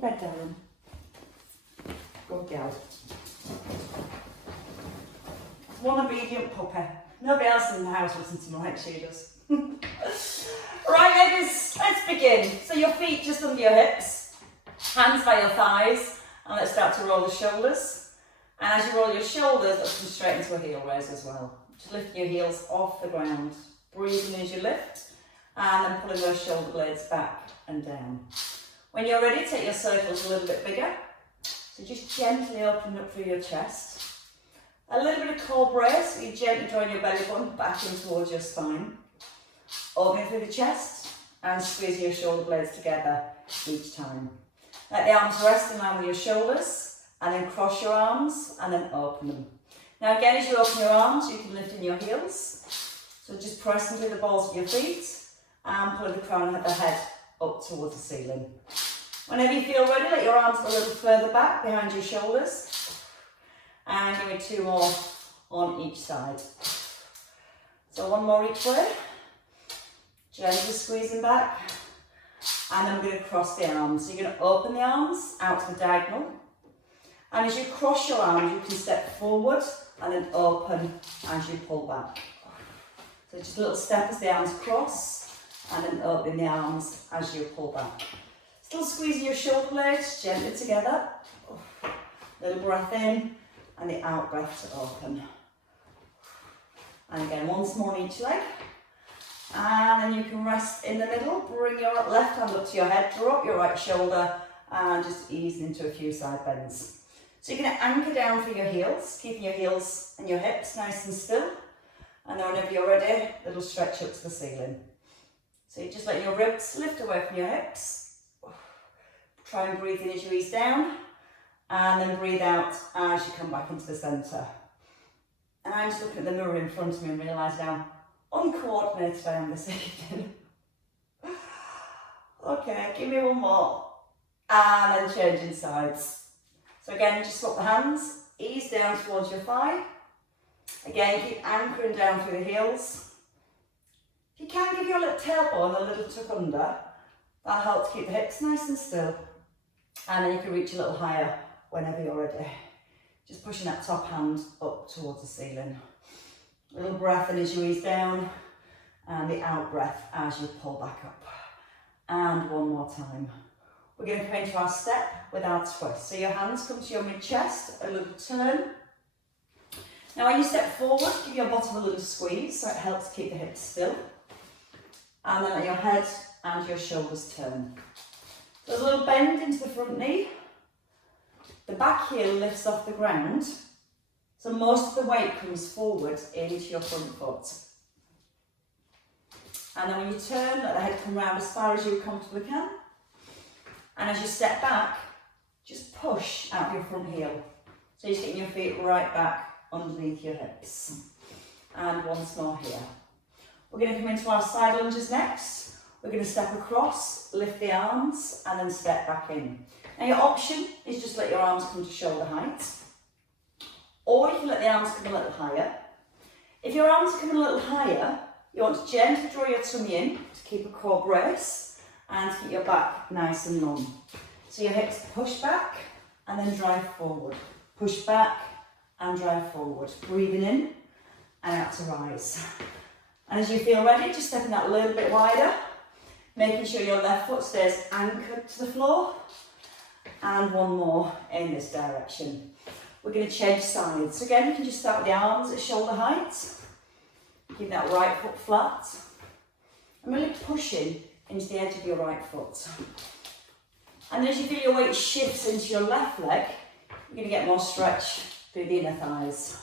your bed, darling. Good girl. One obedient puppy. Nobody else in the house listens to me like she does. Right, ladies, let's begin. So your feet just under your hips, hands by your thighs, and let's start to roll the shoulders. And as you roll your shoulders, let's come straight into a heel raise as well. Just lift your heels off the ground, breathing as you lift, and then pulling those shoulder blades back and down. When you're ready, take your circles a little bit bigger. So just gently open up through your chest. A little bit of core brace, so you gently draw your belly button back in towards your spine. Open through the chest and squeeze your shoulder blades together each time. Let the arms rest in line with your shoulders and then cross your arms and then open them. Now again, as you open your arms, you can lift in your heels. So just press into the balls of your feet and pull the crown of the head up towards the ceiling. Whenever you feel ready, let your arms go a little further back behind your shoulders. And give me 2 more on each side. So 1 more each way. Gently squeezing back. And then we're going to cross the arms. So you're going to open the arms out to the diagonal. And as you cross your arms, you can step forward and then open as you pull back. So just a little step as the arms cross and then open the arms as you pull back. Still squeezing your shoulder blades gently together. Little breath in and the out breath to open. And again, once more on each leg. And then you can rest in the middle. Bring your left hand up to your head, drop your right shoulder and just ease into a few side bends. So you're going to anchor down through your heels, keeping your heels and your hips nice and still. And then whenever you're ready, a little stretch up to the ceiling. So you just let your ribs lift away from your hips. Try and breathe in as you ease down. And then breathe out as you come back into the centre. And I'm just looking at the mirror in front of me and realising how uncoordinated I am this evening. Okay, give me 1 more. And then changing sides. So again, just swap the hands, ease down towards your thigh. Again, keep anchoring down through the heels. If you can, give your little tailbone a little tuck under. That'll help to keep the hips nice and still. And then you can reach a little higher whenever you're ready. Just pushing that top hand up towards the ceiling. A little breath in as you ease down, and the out breath as you pull back up. And 1 more time. We're going to come into our step with our twist. So your hands come to your mid-chest, a little turn. Now when you step forward, give your bottom a little squeeze so it helps keep the hips still. And then let your head and your shoulders turn. So there's a little bend into the front knee. The back heel lifts off the ground. So most of the weight comes forward into your front foot. And then when you turn, let the head come round as far as you comfortably can. And as you step back, just push out your front heel. So you're getting your feet right back underneath your hips. And once more here. We're going to come into our side lunges next. We're going to step across, lift the arms, and then step back in. Now your option is just let your arms come to shoulder height. Or you can let the arms come a little higher. If your arms come a little higher, you want to gently draw your tummy in to keep a core brace and keep your back nice and long. So your hips push back and then drive forward. Push back and drive forward. Breathing in and out to rise. And as you feel ready, just stepping that a little bit wider, making sure your left foot stays anchored to the floor. And 1 more in this direction. We're going to change sides. So again, you can just start with the arms at shoulder height. Keep that right foot flat. And really pushing into the edge of your right foot. And as you feel your weight shifts into your left leg, you're going to get more stretch through the inner thighs.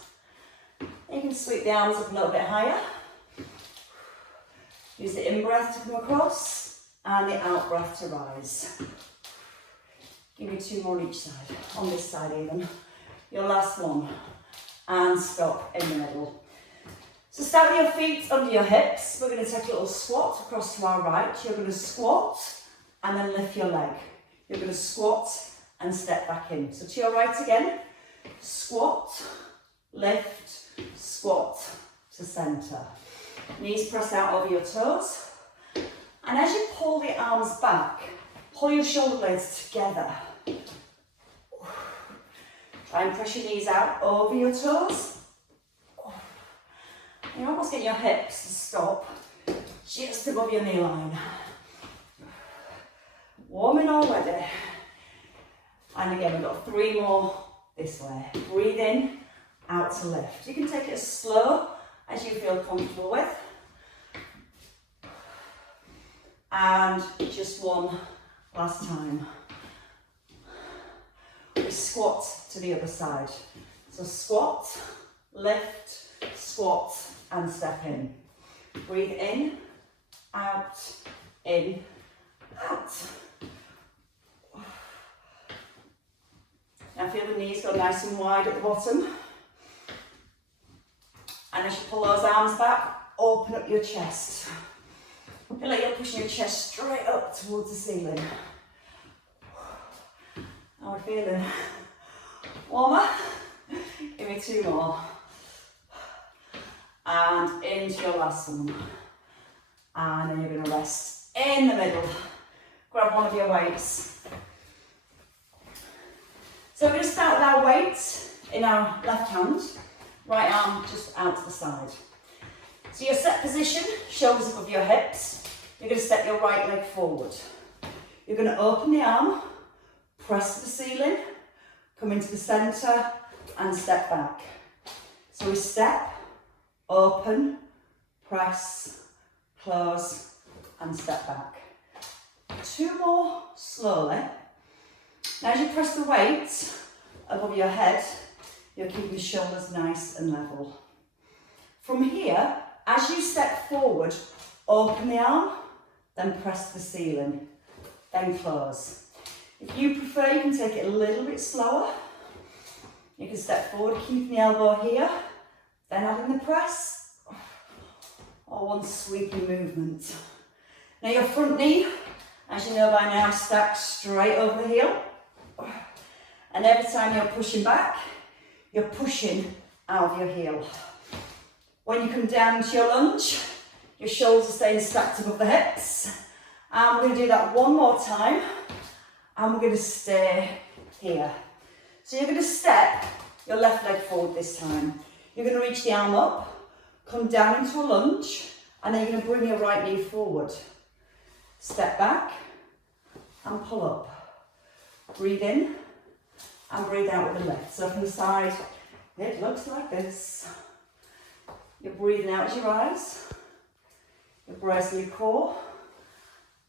You can sweep the arms up a little bit higher. Use the in-breath to come across and the out-breath to rise. Give me 2 more each side, on this side even. Your last one. And stop in the middle. So start with your feet under your hips. We're going to take a little squat across to our right. You're going to squat and then lift your leg. You're going to squat and step back in. So to your right again. Squat, lift, squat to centre. Knees press out over your toes. And as you pull the arms back, Pull your shoulder blades together. Try and press your knees out over your toes. You're almost getting your hips to stop just above your knee line. Warming already. And again, we've got 3 more this way. Breathe in, out to lift. You can take it as slow as you feel comfortable with. And just one last time. We squat to the other side. So squat, lift, squat, and step in. Breathe in, out, in, out. Now feel the knees go nice and wide at the bottom. And as you pull those arms back, open up your chest. Feel like you're pushing your chest straight up towards the ceiling. How are we feeling? Warmer? Give me 2 more. And into your last one. And then you're going to rest in the middle. Grab one of your weights. So we're going to start with our weight in our left hand. Right arm just out to the side. So your set position, shoulders above your hips. You're going to step your right leg forward. You're going to open the arm, press to the ceiling, come into the centre and step back. So we step, open, press, close and step back. 2 more slowly. Now as you press the weight above your head, you're keeping your shoulders nice and level. From here, as you step forward, open the arm, then press the ceiling, then close. If you prefer, you can take it a little bit slower. You can step forward, keeping the elbow here, then add in the press, or one sweeping movement. Now your front knee, as you know by now, stacked straight over the heel. And every time you're pushing back, you're pushing out of your heel. When you come down to your lunge, your shoulders are staying stacked above the hips. And we're going to do that one more time. And we're going to stay here. So you're going to step your left leg forward this time. You're going to reach the arm up, come down into a lunge, and then you're going to bring your right knee forward. Step back and pull up. Breathe in and breathe out with the lift. So from the side, it looks like this. You're breathing out as you rise. You're bracing your core.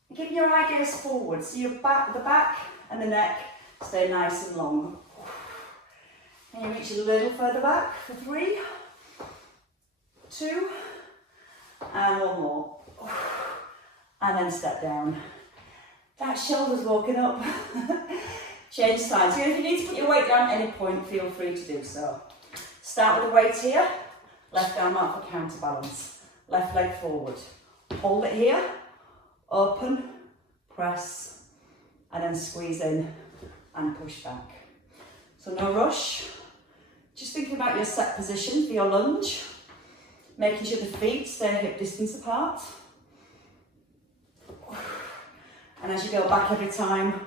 You're keeping your eye gaze forward, so your back, the back and the neck stay nice and long. And you reach a little further back for 3, 2, and 1 more. And then step down. That shoulder's walking up. Change sides. So if you need to put your weight down at any point, feel free to do so. Start with the weight here. Left arm out for counterbalance. Left leg forward. Hold it here. Open, press, and then squeeze in and push back. So no rush. Just thinking about your set position for your lunge. Making sure the feet stay hip distance apart. And as you go back every time,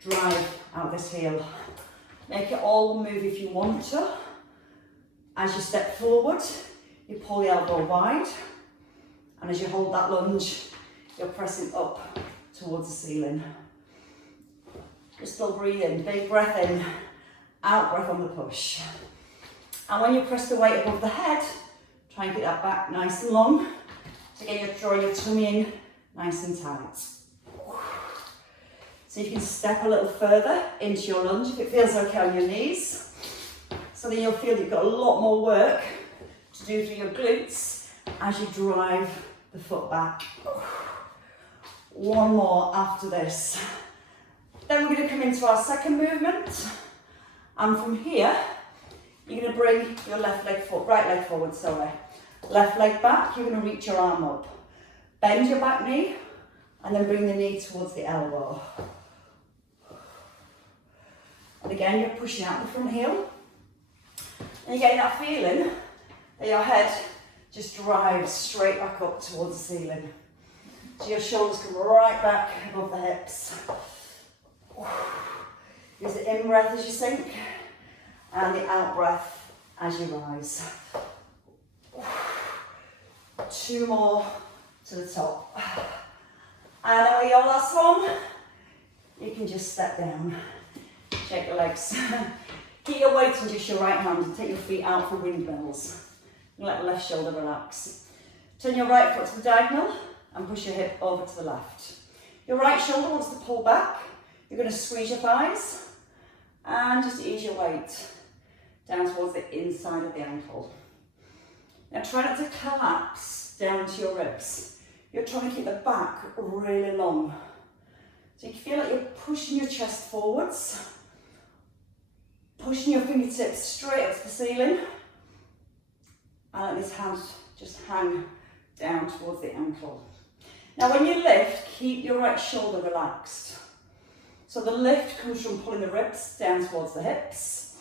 drive out this heel. Make it all move if you want to. As you step forward, you pull the elbow wide. And as you hold that lunge, you're pressing up towards the ceiling. Just still breathe in, big breath in, out breath on the push. And when you press the weight above the head, try and get that back nice and long. So again, you're drawing your tummy in nice and tight. So you can step a little further into your lunge if it feels okay on your knees. So then you'll feel you've got a lot more work to do through your glutes as you drive the foot back. 1 more after this. Then we're going to come into our second movement. And from here, you're going to bring your right leg forward, sorry. Left leg back, you're going to reach your arm up. Bend your back knee, and then bring the knee towards the elbow. And again, you're pushing out the front heel. And you're getting that feeling that your head just drives straight back up towards the ceiling. So your shoulders come right back above the hips. Use the in-breath as you sink and the out-breath as you rise. 2 more to the top. And then with your last one, you can just step down. Shake the legs. Keep your weight on just your right hand and take your feet out for windmills. And let the left shoulder relax. Turn your right foot to the diagonal and push your hip over to the left. Your right shoulder wants to pull back. You're going to squeeze your thighs and just ease your weight down towards the inside of the ankle. Now try not to collapse down to your ribs. You're trying to keep the back really long. So you feel like you're pushing your chest forwards, pushing your fingertips straight up to the ceiling, and let this hand just hang down towards the ankle. Now when you lift, keep your right shoulder relaxed. So the lift comes from pulling the ribs down towards the hips.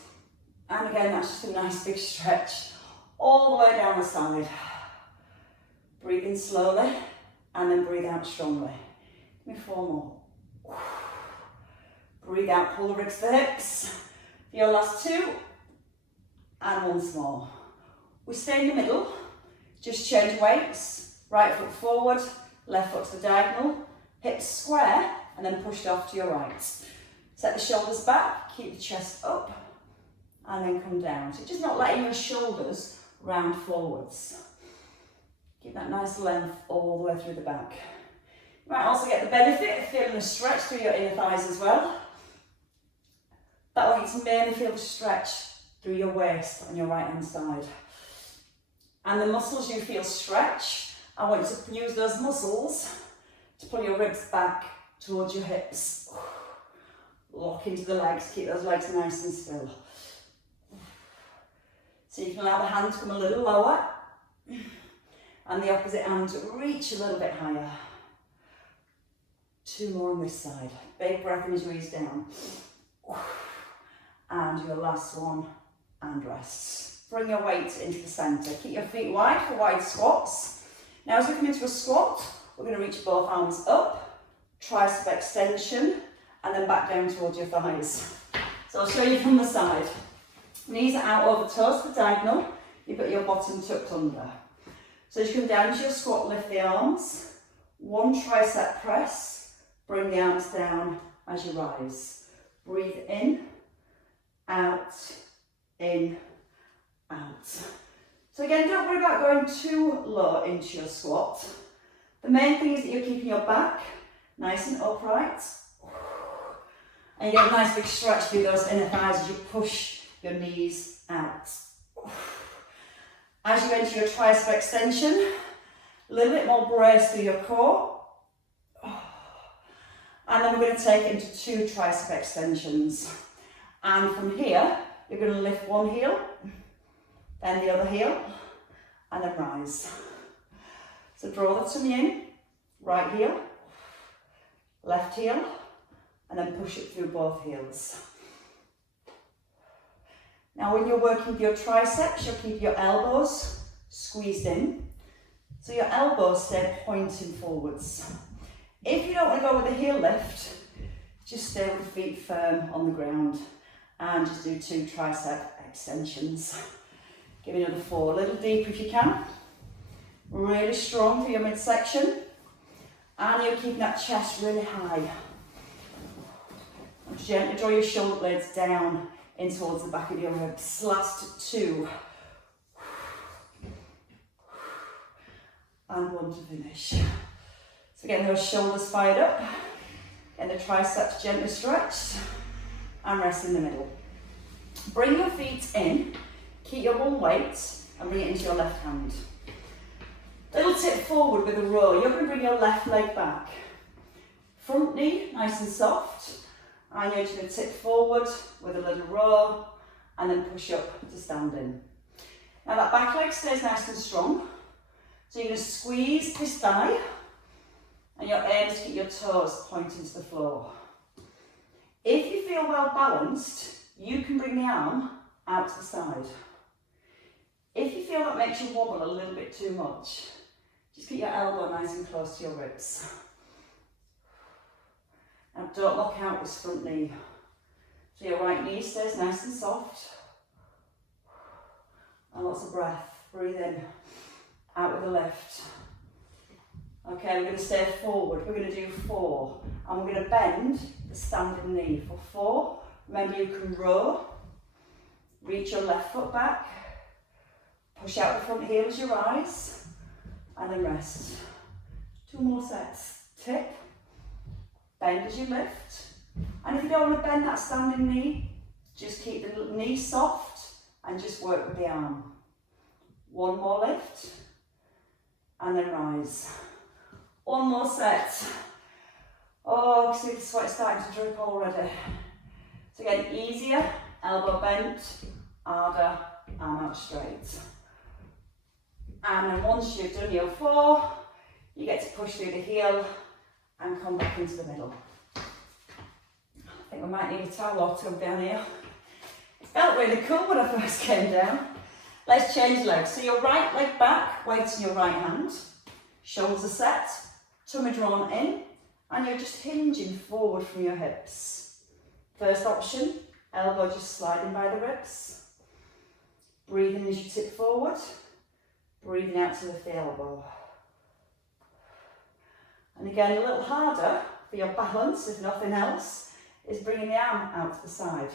And again, that's just a nice big stretch all the way down the side. Breathe in slowly and then breathe out strongly. Give me 4 more. Breathe out, pull the ribs to the hips. For your last 2, and once more. We stay in the middle, just change weights. Right foot forward, left foot to the diagonal, hips square, and then pushed off to your right. Set the shoulders back, keep the chest up, and then come down. So just not letting your shoulders round forwards. Keep that nice length all the way through the back. You might also get the benefit of feeling a stretch through your inner thighs as well. But I want you to mainly feel the stretch through your waist on your right hand side. And the muscles you feel stretch, I want you to use those muscles to pull your ribs back towards your hips. Lock into the legs, keep those legs nice and still. So you can allow the hand to come a little lower and the opposite hand to reach a little bit higher. 2 more on this side. Big breath in as you ease down. And your last one, and rest. Bring your weight into the centre. Keep your feet wide for wide squats. Now as we come into a squat, we're going to reach both arms up, tricep extension, and then back down towards your thighs. So I'll show you from the side. Knees are out over toes to the diagonal. You've got your bottom tucked under. So as you come down to your squat, lift the arms. 1 tricep press. Bring the arms down as you rise. Breathe in, out, out. So again, don't worry about going too low into your squat. The main thing is that you're keeping your back nice and upright. And you get a nice big stretch through those inner thighs as you push your knees out. As you enter your tricep extension, a little bit more brace through your core. And then we're going to take it into 2 tricep extensions. And from here, you're going to lift one heel, then the other heel, and then rise. So draw the tummy in, right heel, left heel, and then push it through both heels. Now when you're working with your triceps, you'll keep your elbows squeezed in. So your elbows stay pointing forwards. If you don't want to go with a heel lift, just stay with the feet firm on the ground and just do 2 tricep extensions. Give me another 4, a little deeper if you can. Really strong for your midsection. And you're keeping that chest really high. And gently draw your shoulder blades down in towards the back of your ribs. Last 2. And 1 to finish. So getting those shoulders fired up, and the triceps gently stretched, and rest in the middle. Bring your feet in, keep your one weight, and bring it into your left hand. Little tip forward with a row. You're going to bring your left leg back. Front knee, nice and soft, and you're just going to tip forward with a little row, and then push up to standing. Now that back leg stays nice and strong, so you're going to squeeze this thigh, and your aim is to keep your toes pointing to the floor. If you feel well balanced, you can bring the arm out to the side. If you feel that makes you wobble a little bit too much, just keep your elbow nice and close to your ribs. And don't lock out this front knee. So your right knee stays nice and soft. And lots of breath. Breathe in. Out with a lift. Okay, we're going to stay forward. We're going to do 4. And we're going to bend the standing knee for 4. Remember, you can row. Reach your left foot back. Push out the front heel as you rise. And then rest. 2 more sets. Tip. Bend as you lift. And if you don't want to bend that standing knee, just keep the knee soft and just work with the arm. 1 more lift. And then rise. 1 more set. Oh, I can see the sweat starting to drip already. So again, easier, elbow bent, harder, arm out straight. And then once you've done your 4, you get to push through the heel and come back into the middle. I think we might need a towel or 2 down here. It felt really cool when I first came down. Let's change legs. So your right leg back, weight in your right hand, shoulders are set, tummy drawn in, and you're just hinging forward from your hips. First option, elbow just sliding by the ribs. Breathing as you tip forward, breathing out to lift the elbow. And again, a little harder for your balance, if nothing else, is bringing the arm out to the side.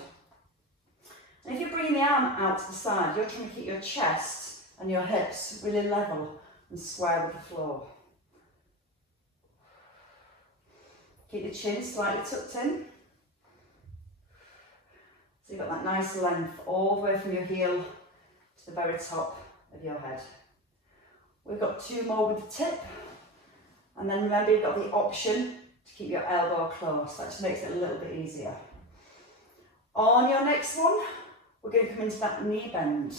And if you're bringing the arm out to the side, you're trying to keep your chest and your hips really level and square with the floor. Keep the chin slightly tucked in. So you've got that nice length all the way from your heel to the very top of your head. We've got 2 more with the tip. And then remember, you've got the option to keep your elbow close. That just makes it a little bit easier. On your next one, we're going to come into that knee bend,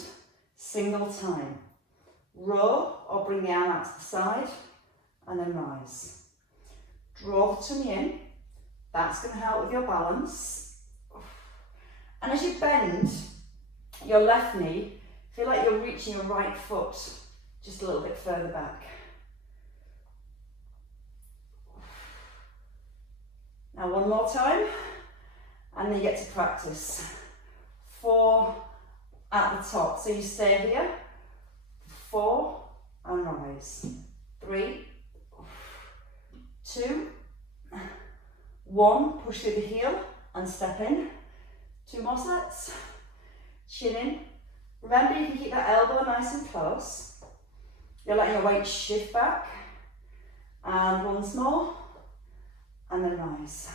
single time. Row or bring the arm out to the side and then rise. Draw the tummy in. That's going to help with your balance. And as you bend your left knee, feel like you're reaching your right foot just a little bit further back. Now 1 more time, and then you get to practice. 4 at the top, so you stay here. 4 and rise. 3, 2, 1, push through the heel and step in. 2 more sets. Chin in. Remember, you can keep that elbow nice and close. You're letting your weight shift back. And once more. And then rise.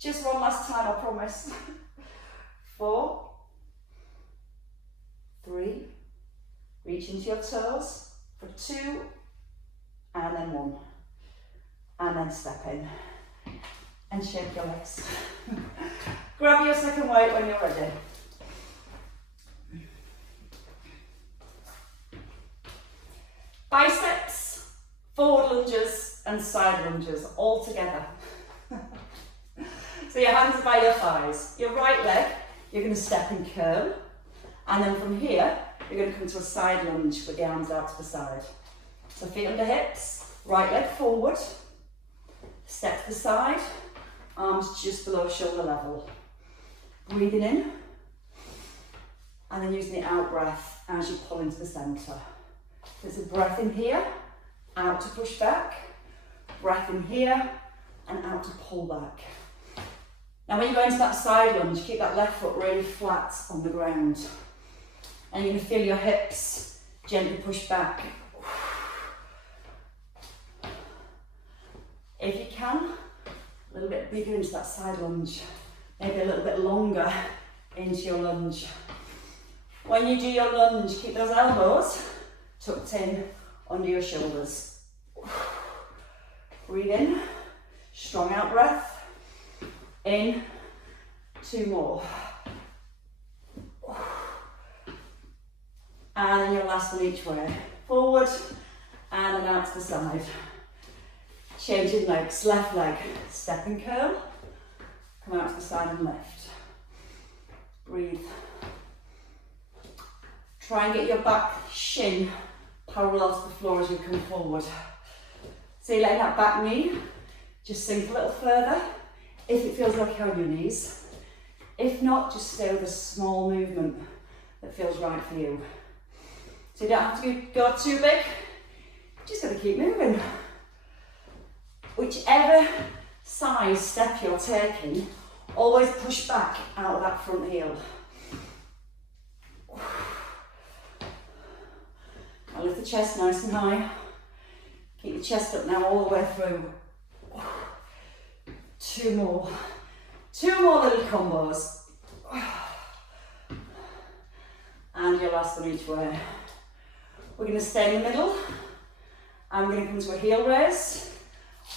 Just 1 last time, I promise. 4, 3, reach into your toes for 2, and then 1. And then step in. And shake your legs. Grab your second weight when you're ready. Biceps, forward lunges, and side lunges all together. So your hands are by your thighs. Your right leg, you're going to step and curl. And then from here, you're going to come to a side lunge with the arms out to the side. So feet under hips, right leg forward, step to the side, arms just below shoulder level. Breathing in, and then using the out breath as you pull into the centre. There's a breath in here, out to push back, breath in here, and out to pull back. Now when you go into that side lunge, keep that left foot really flat on the ground. And you're going to feel your hips gently push back. If you can, a little bit bigger into that side lunge. Maybe a little bit longer into your lunge. When you do your lunge, keep those elbows tucked in under your shoulders. Breathe in, strong out breath. In, 2 more. And then your last one each way. Forward, and then out to the side. Changing legs, left leg, step and curl. Come out to the side and lift. Breathe. Try and get your back shin parallel to the floor as you come forward. So you're letting that back knee just sink a little further if it feels okay on your knees. If not, just stay with a small movement that feels right for you. So you don't have to go too big, just got to keep moving. Whichever size step you're taking, always push back out of that front heel. Now lift the chest nice and high. Keep your chest up now all the way through. Two more little combos. And your last one each way. We're going to stay in the middle. I'm going to come to a heel raise,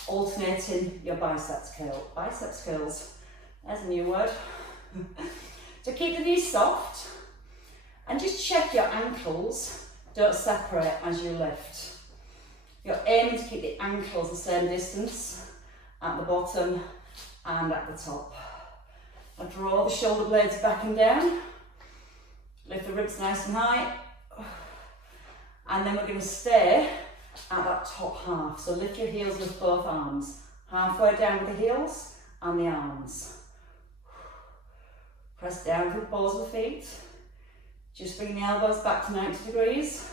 alternating your biceps curls. There's a new word. So keep the knees soft and just check your ankles don't separate as you lift. You're aiming to keep the ankles the same distance at the bottom and at the top. Now draw the shoulder blades back and down. Lift the ribs nice and high. And then we're going to stay at that top half. So lift your heels with both arms. Halfway down with the heels and the arms. Press down with the balls of the feet. Just bring the elbows back to 90 degrees.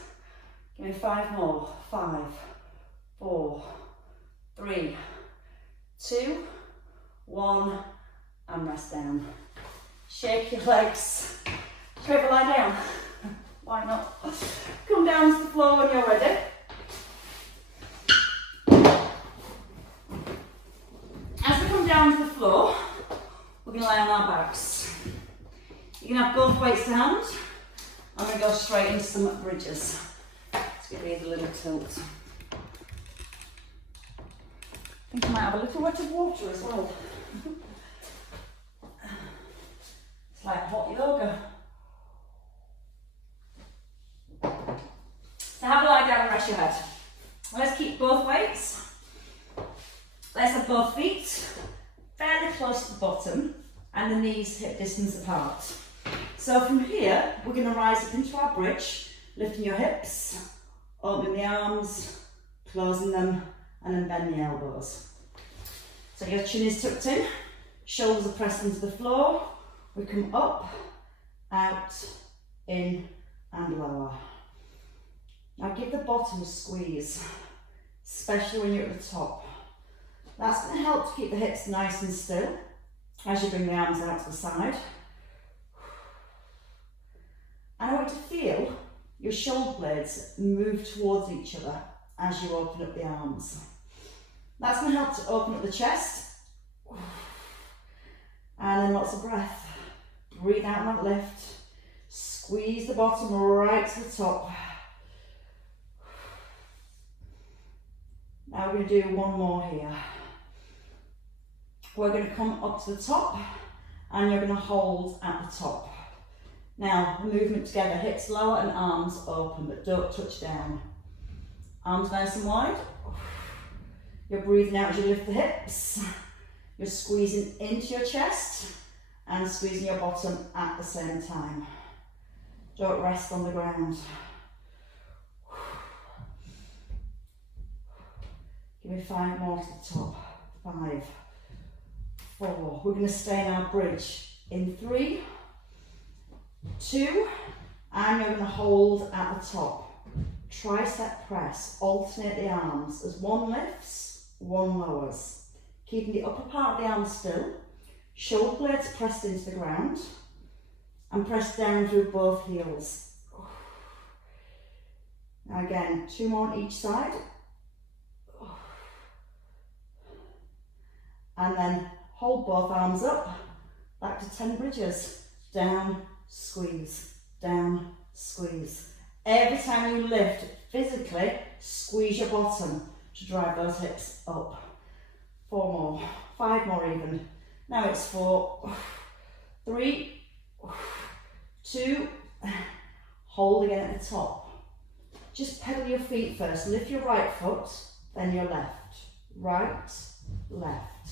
Give me 5 more. 5, 4, 3, 2, 1, and rest down. Shake your legs. Should we ever lie down? Why not? Come down to the floor when you're ready. As we come down to the floor, we're going to lie on our backs. You can have both weights to hand. I'm going to go straight into some bridges. Let's give these a little tilt. I think I might have a little wet of water as well. It's like hot yoga. So have a lie down and rest your head. Let's keep both weights. Let's have both feet fairly close to the bottom and the knees hip distance apart. So from here, we're going to rise up into our bridge, lifting your hips, opening the arms, closing them, and then bend the elbows. So your chin is tucked in, shoulders are pressed into the floor. We come up, out, in, and lower. Now give the bottom a squeeze, especially when you're at the top. That's going to help to keep the hips nice and still as you bring the arms out to the side. And I want you to feel your shoulder blades move towards each other as you open up the arms. That's going to help to open up the chest. And then lots of breath. Breathe out on that lift. Squeeze the bottom right to the top. Now we're going to do one more here. We're going to come up to the top and you're going to hold at the top. Now, the movement together, hips lower and arms open, but don't touch down. Arms nice and wide. You're breathing out as you lift the hips. You're squeezing into your chest and squeezing your bottom at the same time. Don't rest on the ground. Give me 5 more to the top. 5, 4. We're going to stay in our bridge in 3, 2, and you're going to hold at the top. Tricep press, alternate the arms as one lifts, one lowers. Keeping the upper part of the arm still, shoulder blades pressed into the ground, and press down through both heels. Now again, 2 more on each side. And then hold both arms up, back to 10 bridges. Down, squeeze, down, squeeze. Every time you lift, physically squeeze your bottom to drive those hips up. 4 more, 5 more even. Now it's 4, 3, 2, hold again at the top. Just pedal your feet first. Lift your right foot, then your left. Right, left,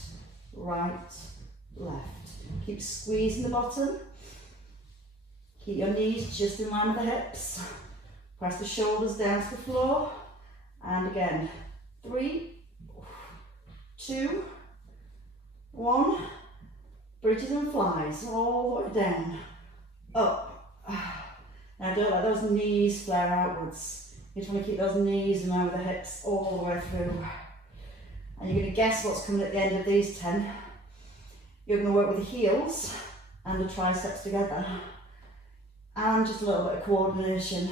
right, left. Keep squeezing the bottom. Keep your knees just in line with the hips. Press the shoulders down to the floor. And again, 3, 2, 1, bridges and flies, all the way down, up. Now don't let those knees flare outwards. You just want to keep those knees in line with the hips all the way through. And you're going to guess what's coming at the end of these 10. You're going to work with the heels and the triceps together. And just a little bit of coordination.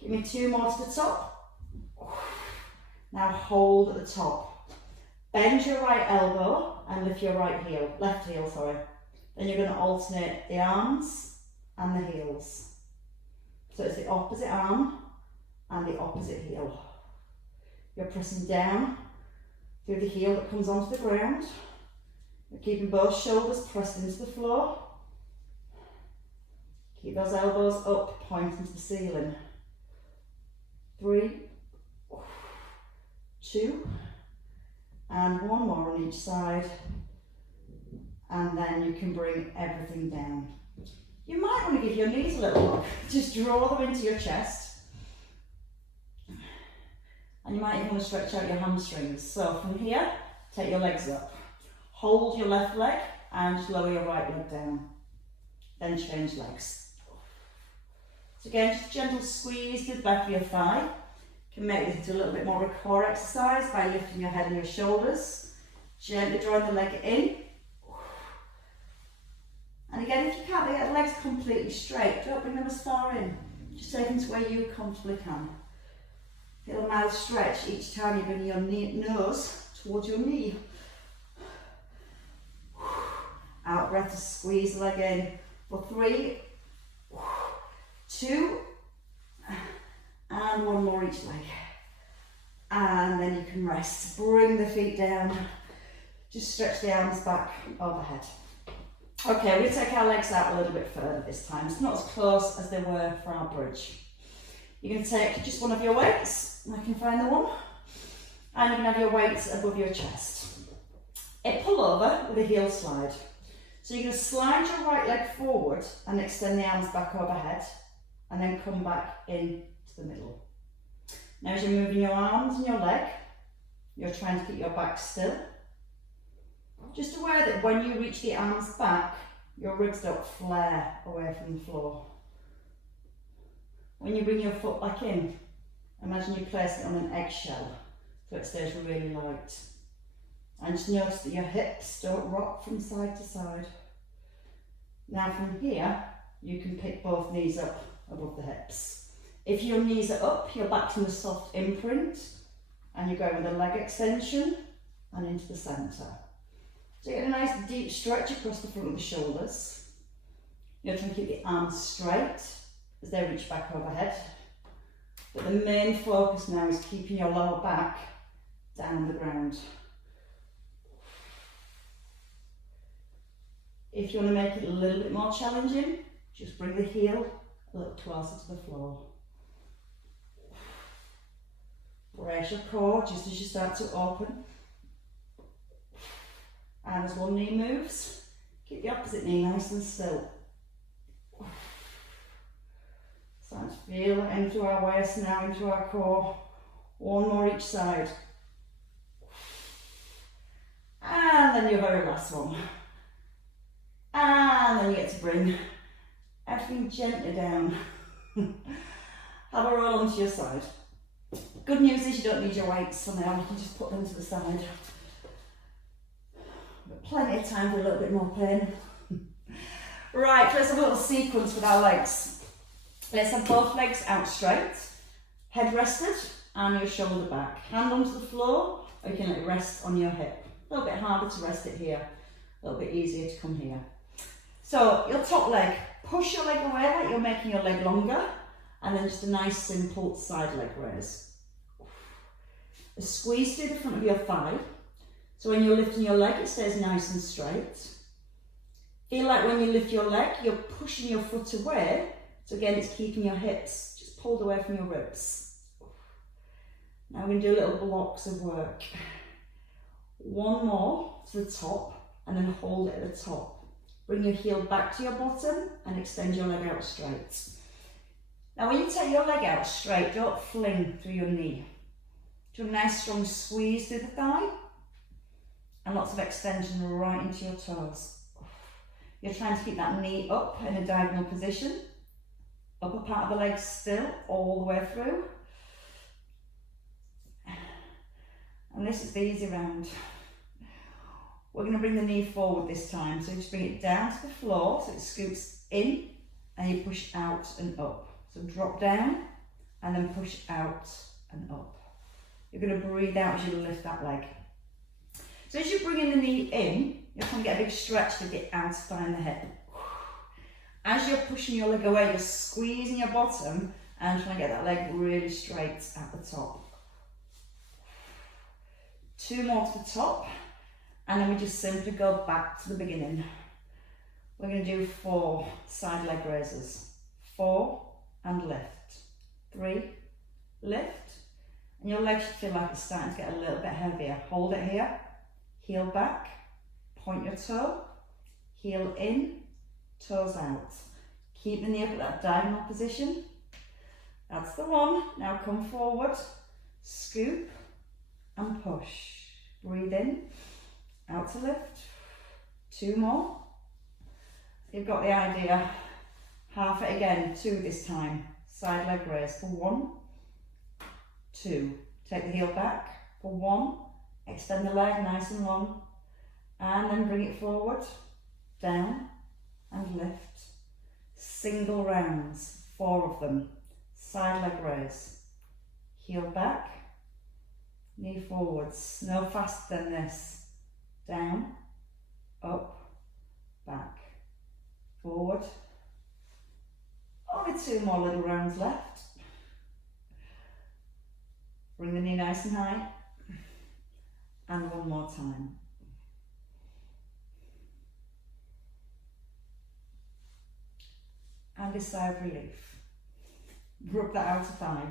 Give me 2 more to the top. Now hold at the top. Bend your right elbow and lift your left heel, sorry. Then you're going to alternate the arms and the heels. So it's the opposite arm and the opposite heel. You're pressing down through the heel that comes onto the ground. You're keeping both shoulders pressed into the floor. Keep those elbows up, pointing to the ceiling. 3, 2, and 1 more on each side. And then you can bring everything down. You might want to give your knees a little look. Just draw them into your chest. And you might even want to stretch out your hamstrings. So from here, take your legs up. Hold your left leg and just lower your right leg down. Then change legs. So again, just a gentle squeeze through the back of your thigh. You can make this into a little bit more of a core exercise by lifting your head and your shoulders. Gently drawing the leg in. And again, if you can't get the legs completely straight, don't bring them as far in. Just take them to where you comfortably can. Feel the mouth stretch each time you bring your nose towards your knee. Out breath to squeeze the leg in for 3, 2, and 1 more each leg. And then you can rest. Bring the feet down. Just stretch the arms back overhead. Okay, we're going to take our legs out a little bit further this time. It's not as close as they were for our bridge. You're going to take just one of your weights, I can find the one, and you can have your weights above your chest. Pull over with a heel slide. So you're going to slide your right leg forward and extend the arms back overhead, and then come back in to the middle. Now as you're moving your arms and your leg, you're trying to keep your back still. Just aware that when you reach the arms back, your ribs don't flare away from the floor. When you bring your foot back in, imagine you place it on an eggshell so it stays really light. And just notice that your hips don't rock from side to side. Now from here, you can pick both knees up above the hips. If your knees are up, you're back to the soft imprint, and you're going with a leg extension and into the centre. So you get a nice deep stretch across the front of the shoulders. You're trying to keep the arms straight as they reach back overhead. But the main focus now is keeping your lower back down the ground. If you want to make it a little bit more challenging, just bring the heel a little closer to the floor. Brace your core just as you start to open. And as one knee moves, keep the opposite knee nice and still. Start to feel it into our waist now, into our core. 1 more each side. And then your very last one. And then you get to bring everything gently down. Have a roll onto your side. Good news is you don't need your weights, so now you can just put them to the side. But plenty of time for a little bit more pain. Right, let's have a little sequence with our legs. Let's have both legs out straight, head rested, and your shoulder back. Hand onto the floor, or you can let it rest on your hip. A little bit harder to rest it here, a little bit easier to come here. So your top leg, push your leg away like you're making your leg longer, and then just a nice simple side leg raise. A squeeze through the front of your thigh, so when you're lifting your leg it stays nice and straight. Feel like when you lift your leg you're pushing your foot away, so again it's keeping your hips just pulled away from your ribs. Now we're going to do little blocks of work. 1 more to the top, and then hold it at the top. Bring your heel back to your bottom and extend your leg out straight. Now when you take your leg out straight, don't fling through your knee. Do a nice strong squeeze through the thigh, and lots of extension right into your toes. You're trying to keep that knee up in a diagonal position. Upper part of the leg still, all the way through. And this is the easy round. We're going to bring the knee forward this time. So just bring it down to the floor so it scoots in and you push out and up. So drop down and then push out and up. You're going to breathe out as you lift that leg. So as you're bringing the knee in, you're trying to get a big stretch to get out behind the hip. As you're pushing your leg away, you're squeezing your bottom and trying to get that leg really straight at the top. 2 more to the top, and then we just simply go back to the beginning. We're going to do 4 side leg raises. 4 and lift. 3, lift, and your leg should feel like it's starting to get a little bit heavier. Hold it here, heel back, point your toe, heel in, toes out. Keep the knee up at that diagonal position. That's the one. Now come forward, scoop and push. Breathe in, out to lift. 2 more. You've got the idea. Half it again, 2 this time. Side leg raise for 1, 2. Take the heel back for 1. Extend the leg nice and long. And then bring it forward, down and lift. Single rounds, 4 of them. Side leg raise. Heel back, knee forwards. No faster than this. Down, up, back, forward. Only 2 more little rounds left. Bring the knee nice and high. And 1 more time. And a sigh of relief. Rub that outer thigh.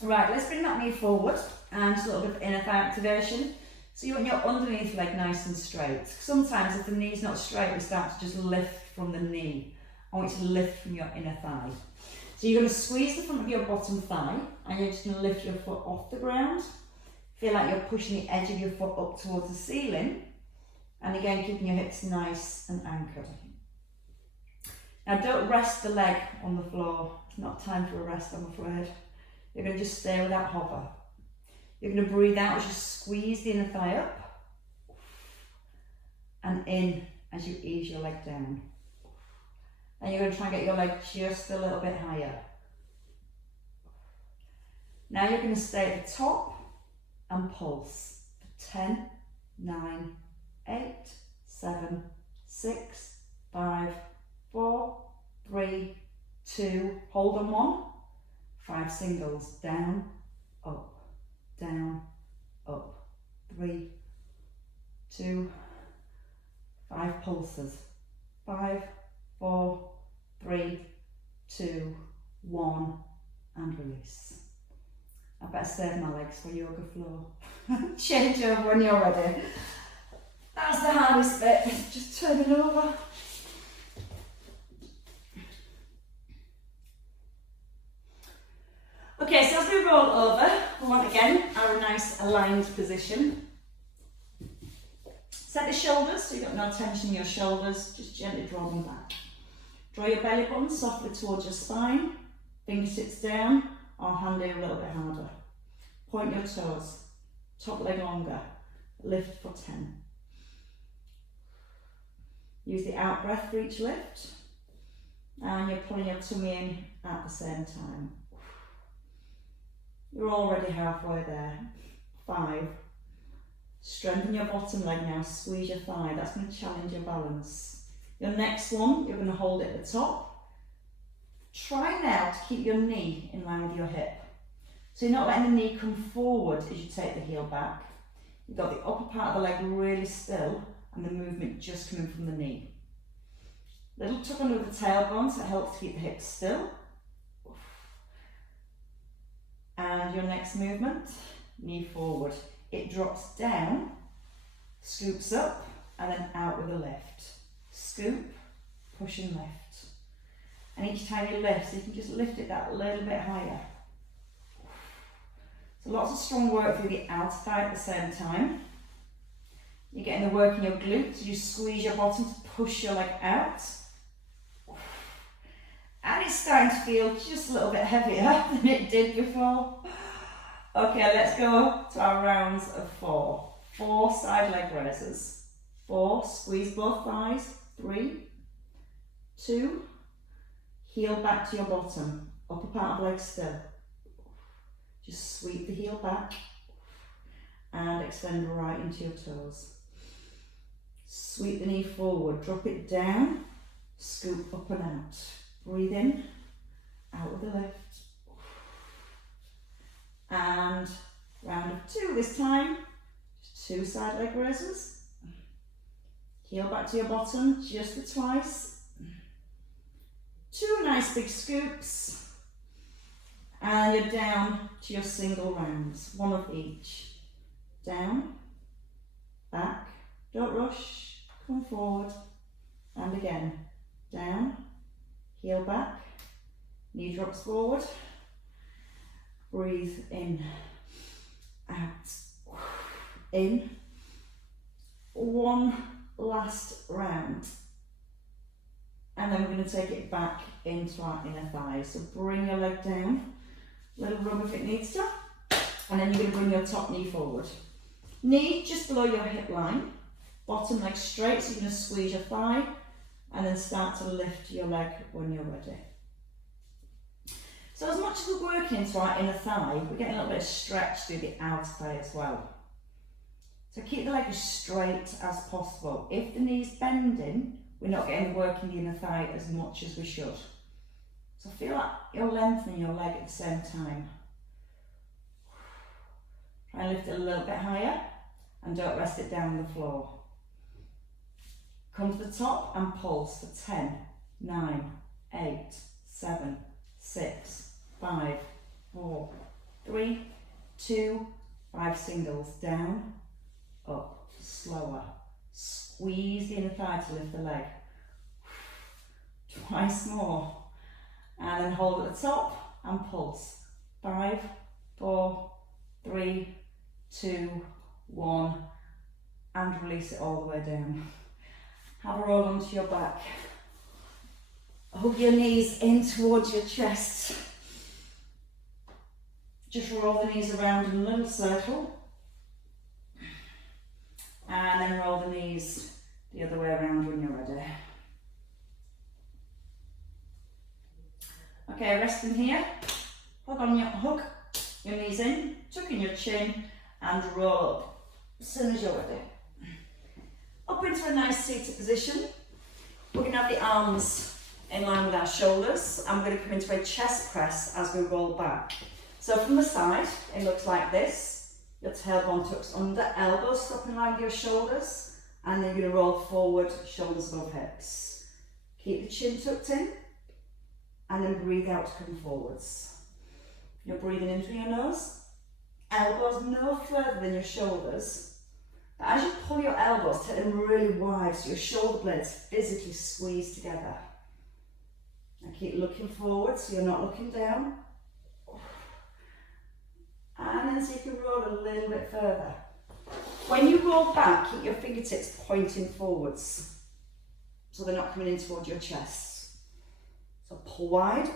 Right, let's bring that knee forward and just a little bit of inner thigh activation. So you want your underneath leg nice and straight. Sometimes if the knee's not straight, we start to just lift from the knee. I want you to lift from your inner thigh. So you're going to squeeze the front of your bottom thigh and you're just going to lift your foot off the ground. Feel like you're pushing the edge of your foot up towards the ceiling. And again, keeping your hips nice and anchored. Now don't rest the leg on the floor. It's not time for a rest, I'm afraid. You're going to just stay with that hover. You're going to breathe out as you squeeze the inner thigh up. And in as you ease your leg down. And you're going to try and get your leg just a little bit higher. Now you're going to stay at the top and pulse for 10, 9, 8, 7, 6, 5, 4, 3, 2, hold on 1, 5 singles, down, up, 3, 2, 5 pulses, 5, 4, 3, 2, 1, and release. I better save my legs for yoga floor. Change over when you're ready. That's the hardest bit, just turn it over. Okay, so as we roll over, we want again our nice aligned position. Set the shoulders so you've got no tension in your shoulders, just gently draw them back. Draw your belly button softly towards your spine, fingertips down, or hand in a little bit harder. Point your toes, top leg longer, lift for 10. Use the out breath for each lift, and you're pulling your tummy in at the same time. You're already halfway there. 5. Strengthen your bottom leg now, squeeze your thigh, that's going to challenge your balance. Your next one, you're going to hold it at the top. Try now to keep your knee in line with your hip. So you're not letting the knee come forward as you take the heel back. You've got the upper part of the leg really still and the movement just coming from the knee. Little tuck under the tailbone so it helps to keep the hips still. And your next movement, knee forward. It drops down, scoops up, and then out with a lift. Scoop, push and lift. And each time you lift, so you can just lift it that little bit higher. So lots of strong work through the outer thigh at the same time. You're getting the work in your glutes. You squeeze your bottom to push your leg out. And it's starting to feel just a little bit heavier than it did before. Okay, let's go to our rounds of 4. 4 side leg raises. 4, squeeze both thighs. 3, 2, heel back to your bottom. Upper part of leg still. Just sweep the heel back and extend right into your toes. Sweep the knee forward, drop it down, scoop up and out. Breathe in, out with the lift. And round of 2 this time. 2 side leg raises. Heel back to your bottom, just the twice. 2 nice big scoops. And you're down to your single rounds, 1 of each. Down, back, don't rush, come forward, and again. Down, heel back, knee drops forward. Breathe in, out, in. 1 last round. And then we're going to take it back into our inner thighs. So bring your leg down, little rub if it needs to. And then you're going to bring your top knee forward. Knee just below your hip line. Bottom leg straight, so you're going to squeeze your thigh. And then start to lift your leg when you're ready. So as much as we're working into our inner thigh, we're getting a little bit of stretch through the outer thigh as well. So keep the leg as straight as possible. If the knee's bending, we're not getting the work in the inner thigh as much as we should. So feel like you're lengthening your leg at the same time. Try and lift it a little bit higher and don't rest it down on the floor. Come to the top and pulse for 10, 9, 8, 7, 6, 5, 4, 3, 2, 5 singles. Down, up, slower. Squeeze the inner thigh to lift the leg. Twice more. And then hold at the top and pulse. 5, 4, 3, 2, 1. And release it all the way down. Have a roll onto your back. Hug your knees in towards your chest. Just roll the knees around in a little circle. And then roll the knees the other way around when you're ready. Okay, resting here. Hug your knees in, tuck in your chin and roll up as soon as you're ready. Up into a nice seated position. We're going to have the arms in line with our shoulders. I'm going to come into a chest press as we roll back. So from the side, it looks like this. Your tailbone tucks under, elbows stop in line with your shoulders, and then you're going to roll forward, shoulders above hips. Keep the chin tucked in, and then breathe out to come forwards. You're breathing in through your nose, elbows no further than your shoulders. But as you pull your elbows, take them really wide so your shoulder blades physically squeeze together. Now keep looking forward so you're not looking down. And then so you can roll a little bit further. When you roll back, keep your fingertips pointing forwards so they're not coming in towards your chest. So pull wide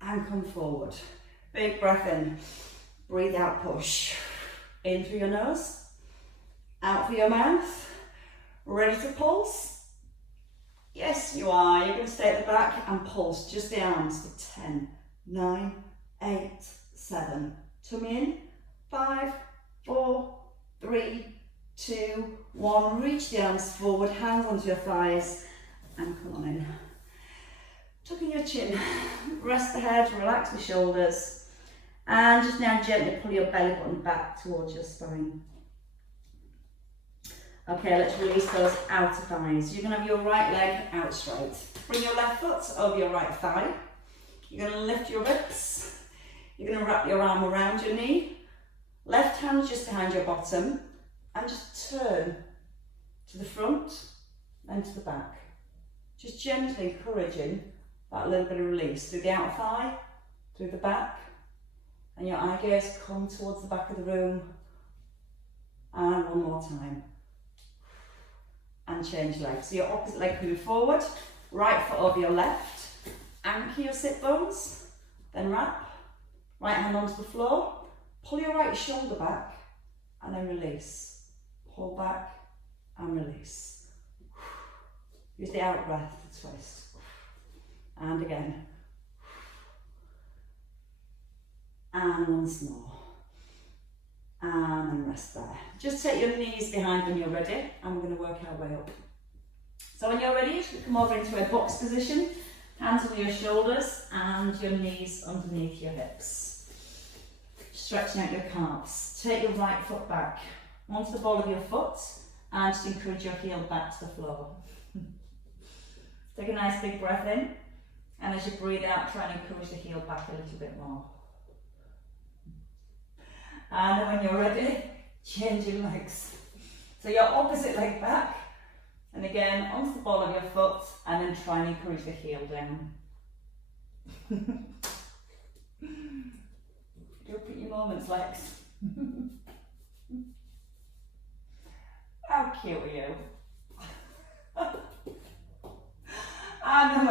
and come forward. Big breath in. Breathe out, push. In through your nose. Out through your mouth. Ready to pulse? Yes, you are. You're going to stay at the back and pulse just the arms for 10, 9, 8, 7. Tummy in. 5, 4, 3, 2, 1. Reach the arms forward, hands onto your thighs, and come on in. Tuck in your chin. Rest the head, relax the shoulders, and just now gently pull your belly button back towards your spine. Okay, let's release those outer thighs. You're going to have your right leg out straight. Bring your left foot over your right thigh. You're going to lift your ribs. You're going to wrap your arm around your knee. Left hand just behind your bottom. And just turn to the front and to the back. Just gently encouraging that little bit of release through the outer thigh, through the back. And your eye gaze come towards the back of the room. And one more time. and change legs. So your opposite leg move forward, right foot over your left, anchor your sit bones, then wrap, right hand onto the floor, pull your right shoulder back, and then release. Pull back and release. Use the out breath to twist. And again. And once more. And then rest there. Just take your knees behind when you're ready, and we're going to work our way up. So when you're ready, you should come over into a box position, hands on your shoulders and your knees underneath your hips. Stretching out your calves. Take your right foot back onto the ball of your foot and just encourage your heel back to the floor. Take a nice big breath in, and as you breathe out, try and encourage the heel back a little bit more. And then when you're ready, change your legs. So your opposite leg back, and again onto the ball of your foot, and then try and encourage the heel down. Go put your moments, legs. How cute are you? And then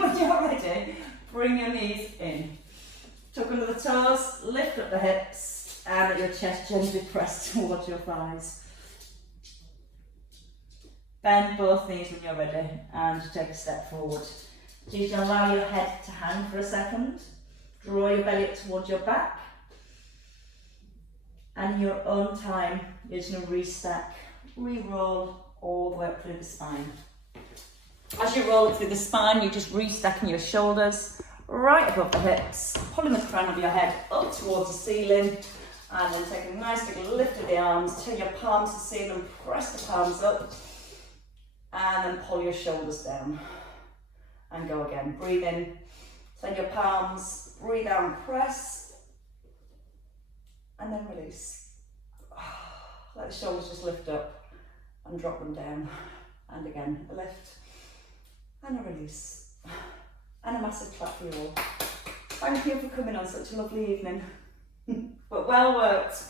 when you're ready, bring your knees in. Tuck under the toes, lift up the hips, and let your chest gently press towards your thighs. Bend both knees when you're ready, and take a step forward. So you can allow your head to hang for a second. Draw your belly up towards your back. And in your own time, you're just going to restack, re-roll all the way up through the spine. As you roll through the spine, you're just restacking your shoulders right above the hips, pulling the crown of your head up towards the ceiling, and then take a nice big lift of the arms, turn your palms to the ceiling, press the palms up, and then pull your shoulders down. And go again. Breathe in, turn your palms, breathe out and press, and then release. Let the shoulders just lift up and drop them down. And again, a lift and a release. And a massive clap for you all. Thank you for coming on such a lovely evening. But well worked.